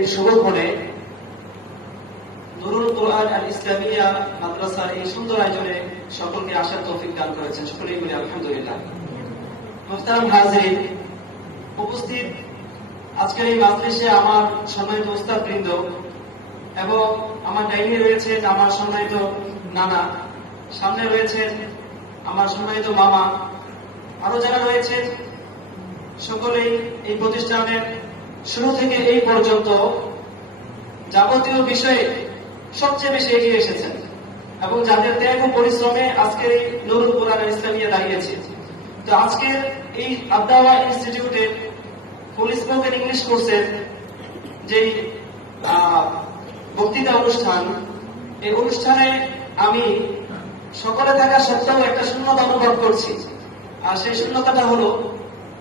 এই শুভক্ষণে নুরুল কোরআন আল ইসলামিয়া মাদ্রাসার এই সুন্দর আয়োজনে সকলকে আসার তৌফিক দান করেছেন। সকলেই বলি, আলহামদুলিল্লাহ। মোহতারাম হাজির উপস্থিত আজকের এই মাজলিসে আমার সম্মানিত উস্তাদ বৃন্দ এবং আমার ডাইনে রয়েছেন আমার সম্মানিত নানা, সামনে রয়েছেন আমার সম্মানিত মামা আরও যারা রয়েছেন, সকলেই এই প্রতিষ্ঠানের শুরু থেকে এই পর্যন্ত যাবতীয় বিষয়ে সবচেয়ে বেশি এগিয়ে এসেছেন এবং যাদের ত্যাগ ও পরিশ্রমে আজকের এই নুরুল কোরআন ইসলামিয়া দাঁড়িয়েছে তো আজকের এই আবদাওয়া ইনস্টিটিউটের ফুল স্পোকেন ইংলিশ কোর্সের যে বক্তৃতা অনুষ্ঠান, এই অনুষ্ঠানে আমি সকলে থাকা সত্ত্বেও একটা শূন্যতা অনুভব করছি। আর সেই শূন্যতাটা হলো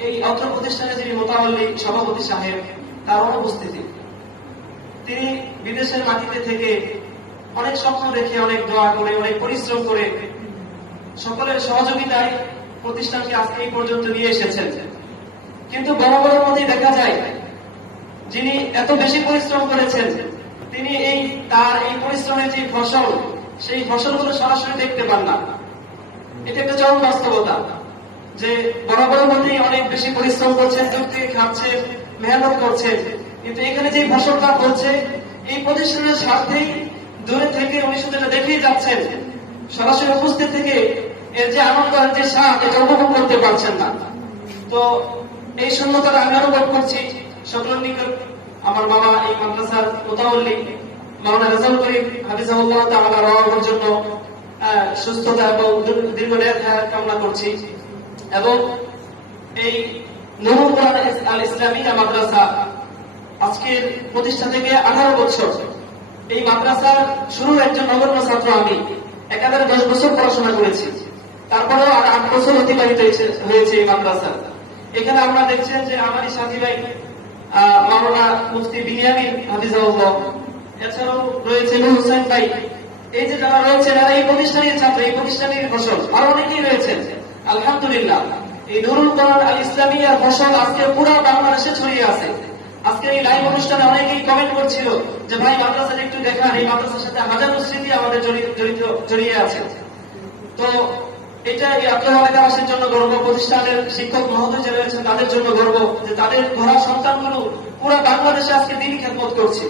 এই অত্র প্রতিষ্ঠানে যিনি মোতাবল্লী সভাপতি সাহেব, তার অনুপস্থিতি। তিনি বিদেশের মাটিতে থেকে অনেক স্বপ্ন দেখে, অনেক দোয়া করে, অনেক পরিশ্রম করে সকলের সহযোগিতায় প্রতিষ্ঠানকে আজকে এই পর্যন্ত নিয়ে এসেছেন। কিন্তু বড় বড় মধ্যে দেখা যায়, যিনি এত বেশি পরিশ্রম করেছেন, তিনি এই, তার এই পরিশ্রমের যে ফসল, সেই ফসলগুলো সরাসরি দেখতে পান না। এটা একটা চরম বাস্তবতা। যে বড় মন্ত্রী অনেক বেশি পরিশ্রম করছেন যুক্তি খাচ্ছেন মেহনত করছেন। কিন্তু এখানে যে ফসলটা করছে, এই প্রতিষ্ঠানের স্বার্থেই দূরে থেকে উনি শুধু এটা দেখেই যাচ্ছেন। সরাসরি উপস্থিত থেকে এর যে আনন্দ আর যে স্বাদ, এটা উপভোগ করতে পারছেন না। তো এই শূন্যতাটা আমি অনুভব করছি। সকলের নিকট আমার বাবা, এই মাদ্রাসার মোতাবল্লি, মাওলানা রেজাল করিম হাফিজাহুল্লাহ তাআলা রওয়ার জন্য সুস্থতা এবং দীর্ঘ হায়াত কামনা করছি। এবং এই নুরুল আল ইসলামিয়া মাদ্রাসা আজকের প্রতিষ্ঠা থেকে আঠারো বছর। এই মাদ্রাসার শুরুর একজন নগণ্য ছাত্র আমি। একাধারে দশ বছর পড়াশোনা করেছি। তারপরেও আর আট বছর অতিবাহিত হয়েছে- এই মাদ্রাসা। এখানে আমরা দেখছেন যে আমারই সাথী ভাই মাওলানা মুফতি বিনিয়ামিন হাফিজাউল্লাহ এছাড়াও রয়েছে হোসেন ভাই। এই যে যারা রয়েছেন, এরা এই প্রতিষ্ঠানের ছাত্র, এই প্রতিষ্ঠানের ফসল আরও অনেকেই রয়েছেন। আলহামদুলিল্লাহ, এই নুরুল কোরআন আল ইসলামিয়ার ফসল আজকে পুরো বাংলাদেশে ছড়িয়ে আছে। আজকে এই লাইভ অনুষ্ঠানে অনেকেই কমেন্ট করছিল যে, ভাই মাদ্রাসার একটু দেখান, এই মাদ্রাসার সাথে হাজারো স্মৃতি আমাদের জড়িত জড়িয়ে আছে। তো এটা এই আব্দুল এলাকাবাসীর জন্য গর্ব, প্রতিষ্ঠানের শিক্ষক মহোদয় যারা রয়েছেন, তাদের জন্য গর্ব যে, তাদের ঘোড়া সন্তানগুলো পুরো বাংলাদেশে আজকে দিনই খেদমত করছে।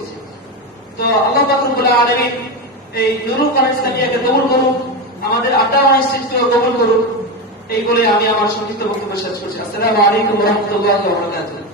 তো আল্লাহ পাকুল্লাহ আলমিন এই নুরুল কোরআন ইসলামিয়াকে কবুল করুন আমাদের আড্ডা ইনস্টিটিউটকে কবুল করুন এই বলে আমি আমার সংক্ষিপ্ত বক্তব্য শেষ করছি। আসসালামু আলাইকুম রহমতুল্লাহ